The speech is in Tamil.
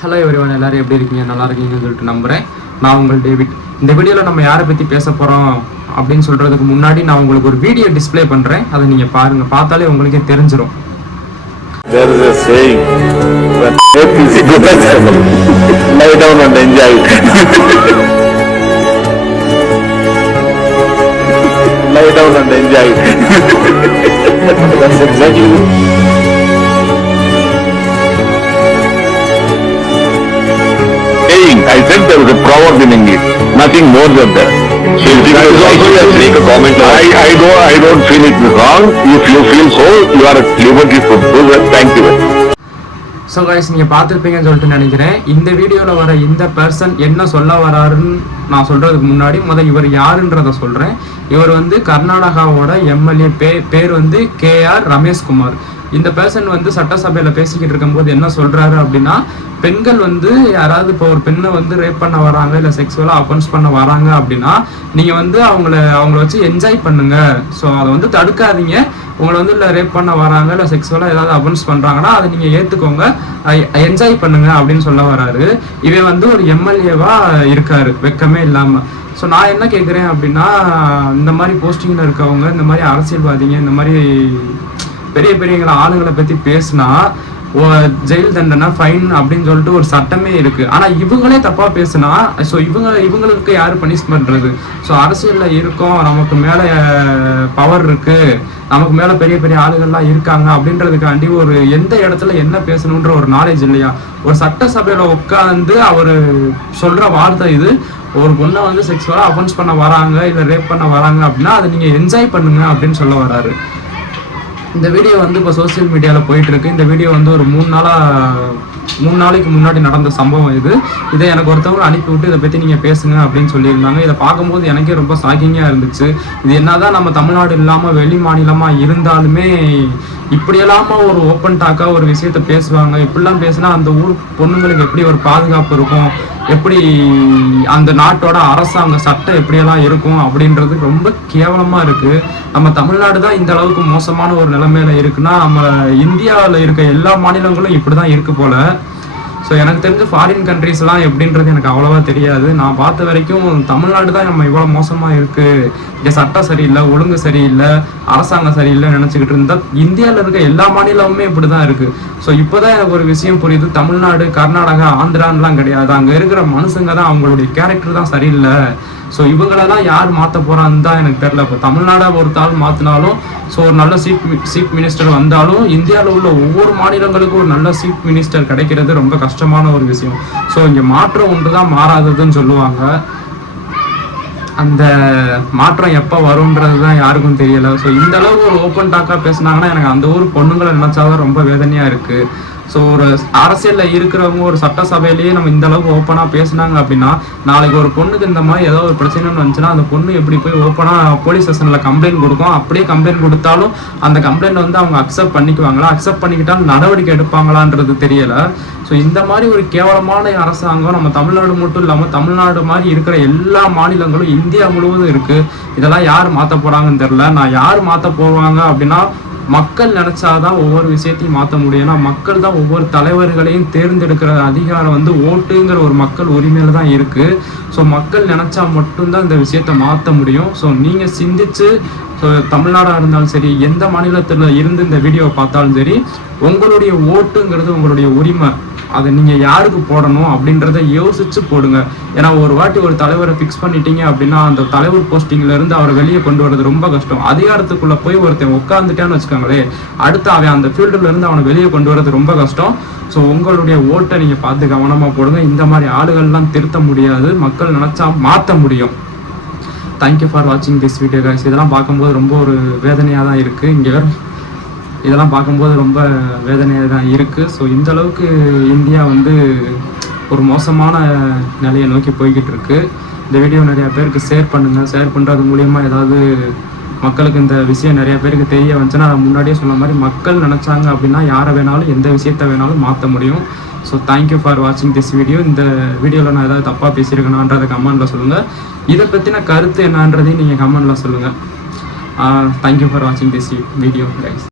ஹலோ எவ்ரிவன் எல்லாரும் எப்படி இருக்கீங்க? நல்லா இருக்கீங்கன்னு சொல்லிட்டு நம்புறேன். நான் உங்கள் டேவிட். இந்த வீடியோவில் நம்ம யாரை பற்றி பேச போகிறோம் அப்படின்னு சொல்கிறதுக்கு முன்னாடி நான் உங்களுக்கு ஒரு வீடியோ டிஸ்ப்ளே பண்ணுறேன் அதை நீங்கள் பாருங்கள் பார்த்தாலே உங்களுக்கே தெரிஞ்சிடும் There is a saying, when death is inevitable, lie down and enjoy it. lie down and enjoy it. That's exactly nothing more than that. So that is also a make a comment. I, I don't, I don't feel it wrong. If you feel so, you are at liberty to do that. Thank you. So guys நீங்கள் பார்த்துருப்பீங்கன்னு சொல்லிட்டு நினைக்கிறேன் இந்த வீடியோவில் வர இந்த பர்சன் என்ன சொல்ல வராருன்னு நான் சொல்கிறதுக்கு முன்னாடி முதல் இவர் யாருன்றத சொல்கிறேன் இவர் வந்து கர்நாடகாவோட எம்எல்ஏ பே பேர் வந்து கேஆர் ரமேஷ்குமார் இந்த பர்சன் வந்து சட்டசபையில் பேசிக்கிட்டு இருக்கும்போது என்ன சொல்கிறாரு அப்படின்னா பெண்கள் வந்து யாராவது இப்போ ஒரு பெண்ணை வந்து ரேப் பண்ண வராங்க இல்லை செக்ஸுவலாக அஃபென்ஸ் பண்ண வராங்க அப்படின்னா நீங்கள் வந்து அவங்கள அவங்கள வச்சு என்ஜாய் பண்ணுங்க. ஸோ அதை வந்து தடுக்காதீங்க. உங்களை வந்து இல்லை ரேப் பண்ண வராங்க இல்லை செக்ஸுவலாக ஏதாவது அபன்ஸ் பண்ணுறாங்கன்னா அதை நீங்கள் ஏற்றுக்கோங்க என்ஜாய் பண்ணுங்க அப்படின்னு சொல்ல வராரு. இவன் வந்து ஒரு எம்எல்ஏவாக இருக்காரு வெக்கமே இல்லாமல் ஸோ நான் என்ன கேட்குறேன் அப்படின்னா இந்த மாதிரி போஸ்டிங்கில் இருக்கவங்க இந்த மாதிரி அரசியல்வாதிங்க இந்த மாதிரி பெரிய பெரிய ஆளுங்களை பற்றி பேசினா ஜெயில் தண்டனை ஃபைன் அப்படின்னு சொல்லிட்டு ஒரு சட்டமே இருக்கு. ஆனா இவங்களே தப்பா பேசுனா ஸோ இவங்க இவங்களுக்கு யாரு பனிஷ் பண்றது? ஸோ அரசியல்ல இருக்கோம் நமக்கு மேல பவர் இருக்கு நமக்கு மேல பெரிய பெரிய ஆளுகள்லாம் இருக்காங்க அப்படின்றதுக்காண்டி ஒரு எந்த இடத்துல என்ன பேசணுன்ற ஒரு நாலேஜ் இல்லையா? ஒரு சட்டசபையில உட்காந்து அவரு சொல்ற வார்த்தை இது. ஒரு பொண்ணை வந்து செக்ஸுவலாக அஃபென்ஸ் பண்ண வராங்க இல்லை ரேப் பண்ண வராங்க அப்படின்னா அதை நீங்கள் என்ஜாய் பண்ணுங்க அப்படின்னு சொல்ல வராரு. இந்த வீடியோ வந்து இப்போ சோஷியல் மீடியாவில் போயிட்டுருக்கு. இந்த வீடியோ வந்து ஒரு மூணு நாளாக மூணு நாளைக்கு முன்னாடி நடந்த சம்பவம் இது. இதை எனக்கு ஒருத்தவங்க அனுப்பி விட்டு இதை பற்றி நீங்கள் பேசுங்க அப்படின்னு சொல்லியிருந்தாங்க. இதை பார்க்கும்போது எனக்கே ரொம்ப ஷாக்கிங்காக இருந்துச்சு. இது என்னதான் நம்ம தமிழ்நாடு இல்லாமல் வெளி மாநிலமாக இருந்தாலுமே இப்படியெல்லாம ஒரு ஓப்பன் டாக்காக ஒரு விஷயத்த பேசுவாங்க. இப்படிலாம் பேசினா அந்த ஊர் பொண்ணுங்களுக்கு எப்படி ஒரு பாதுகாப்பு இருக்கும்? எப்படி அந்த நாட்டோட அரசாங்க சட்டம் எப்படியெல்லாம் இருக்கும் அப்படின்றது ரொம்ப கேவலமா இருக்கு. நம்ம தமிழ்நாடு தான் இந்த அளவுக்கு மோசமான ஒரு நிலைமையில இருக்குன்னா நம்ம இந்தியாவில் இருக்க எல்லா மாநிலங்களும் இப்படிதான் இருக்கு போல. ஸோ எனக்கு தெரிஞ்ச ஃபாரின் கண்ட்ரீஸ்லாம் எப்படின்றது எனக்கு அவ்வளோவா தெரியாது. நான் பார்த்த வரைக்கும் தமிழ்நாடு தான் நம்ம இவ்வளோ மோசமாக இருக்குது இங்கே சட்டம் சரியில்லை ஒழுங்கு சரியில்லை அரசாங்கம் சரியில்லை நினச்சிக்கிட்டு இருந்தால் இந்தியாவில் இருக்க எல்லா மாநிலமுமே இப்படி தான் இருக்குது ஸோ இப்போ தான் எனக்கு ஒரு விஷயம் புரியுது. தமிழ்நாடு கர்நாடகா ஆந்திரான்லாம் கிடையாது. அங்கே இருக்கிற மனுஷங்க தான் அவங்களுடைய கேரக்டர் தான் சரியில்லை. ஸோ இவங்களெல்லாம் யார் மாற்ற போறான்னு தான் எனக்கு தெரியல. இப்போ தமிழ்நாடை ஒரு தாள் மாற்றினாலும் ஸோ ஒரு நல்ல சீஃப் சீஃப் மினிஸ்டர் வந்தாலும் இந்தியாவில் உள்ள ஒவ்வொரு மாநிலங்களுக்கும் ஒரு நல்ல சீஃப் மினிஸ்டர் கிடைக்கிறது ரொம்ப கஷ்டமான ஒரு விஷயம். ஸோ இங்கே மாற்றம் ஒன்று தான் மாறாததுன்னு சொல்லுவாங்க. அந்த மாற்றம் எப்போ வரும்ன்றது தான் யாருக்கும் தெரியல. ஸோ இந்த அளவுக்கு ஒரு ஓப்பன் டாக்காக பேசுனாங்கன்னா எனக்கு அந்த ஊர் பொண்ணுங்களை நினச்சாதான் ரொம்ப வேதனையாக இருக்குது ஸோ ஒரு அரசியலில் இருக்கிறவங்க ஒரு சட்டசபையிலேயே நம்ம இந்த அளவுக்கு ஓப்பனாக பேசினாங்க அப்படின்னா நாளைக்கு ஒரு பொண்ணுக்கு இந்த மாதிரி ஏதோ ஒரு பிரச்சனைன்னு வந்துச்சுன்னா அந்த பொண்ணு எப்படி போய் ஓப்பனாக போலீஸ் ஸ்டேஷனில் கம்ப்ளைண்ட் கொடுக்கும்? அப்படியே கம்ப்ளைண்ட் கொடுத்தாலும் அந்த கம்ப்ளைண்ட் வந்து அவங்க அக்செப்ட் பண்ணிக்குவாங்களா? அக்செப்ட் பண்ணிக்கிட்டால் நடவடிக்கை எடுப்பாங்களான்றது தெரியலை. ஸோ இந்த மாதிரி ஒரு கேவலமான அரசாங்கம் நம்ம தமிழ்நாடு மட்டும் இல்லாமல் தமிழ்நாடு மாதிரி இருக்கிற எல்லா மாநிலங்களும் இந்தியா முழுவதும் இருக்குது இதெல்லாம் யார் மாற்ற போகிறாங்கன்னு தெரியல. நான் யார் மாற்ற போவாங்க அப்படின்னா மக்கள் நினச்சாதான் ஒவ்வொரு விஷயத்தையும் மாற்ற முடியும். ஏன்னா மக்கள் தான் ஒவ்வொரு தலைவர்களையும் தேர்ந்தெடுக்கிற அதிகாரம் வந்து ஓட்டுங்கிற ஒரு மக்கள் உரிமையில் தான் இருக்குது ஸோ மக்கள் நினச்சா மட்டும்தான் இந்த விஷயத்த மாற்ற முடியும். ஸோ நீங்கள் சிந்திச்சு ஸோ தமிழ்நாடாக இருந்தாலும் சரி எந்த மாநிலத்தில் இருந்து இந்த வீடியோவை பார்த்தாலும் சரி உங்களுடைய ஓட்டுங்கிறது உங்களுடைய உரிமை. அதை நீங்கள் யாருக்கு போடணும் அப்படின்றத யோசிச்சு போடுங்க. ஏன்னா ஒரு வாட்டி ஒரு தலைவரை ஃபிக்ஸ் பண்ணிட்டீங்க அப்படின்னா அந்த தலைவர் போஸ்டிங்லேருந்து அவரை வெளியே கொண்டு வரது ரொம்ப கஷ்டம். அதிகாரத்துக்குள்ளே போய் ஒருத்தன் உட்காந்துட்டான்னு வச்சுக்கோங்களேன் அடுத்து அவன் அந்த ஃபீல்டுலேருந்து அவனை வெளியே கொண்டு வரது ரொம்ப கஷ்டம். ஸோ உங்களுடைய ஓட்டை நீங்கள் பார்த்து கவனமாக போடுங்க. இந்த மாதிரி ஆளுகள்லாம் திருத்த முடியாது. மக்கள் நினச்சா மாற்ற முடியும். தேங்க்யூ ஃபார் வாட்சிங் திஸ் வீடியோ கைஸ் இதெல்லாம் பார்க்கும்போது ரொம்ப ஒரு வேதனையாக தான் இருக்குது இங்கே வேறு இதெல்லாம் பார்க்கும்போது ரொம்ப வேதனையாக தான் இருக்குது ஸோ இந்த அளவுக்கு இந்தியா வந்து ஒரு மோசமான நிலையை நோக்கி போய்கிட்டு இருக்கு. இந்த வீடியோ நிறையா பேருக்கு ஷேர் பண்ணுங்கள் ஷேர் பண்ணுறது மூலியமா ஏதாவது மக்களுக்கு இந்த விஷயம் நிறைய பேருக்கு தெரிய வந்துச்சுன்னா அதை முன்னாடியே சொன்ன மாதிரி மக்கள் நினச்சாங்க அப்படின்னா யாரை வேணாலும் எந்த விஷயத்த வேணாலும் மாற்ற முடியும். ஸோ தேங்க்யூ ஃபார் வாட்சிங் திஸ் வீடியோ இந்த வீடியோவில் நான் ஏதாவது தப்பாக பேசியிருக்கேனான்றதை கமெண்ட்டில் சொல்லுங்கள் இதை பற்றின கருத்து என்னன்றதையும் நீங்கள் கமெண்ட்டில் சொல்லுங்கள் தேங்க்யூ ஃபார் வாட்சிங் திஸ் வீடியோ கைஸ்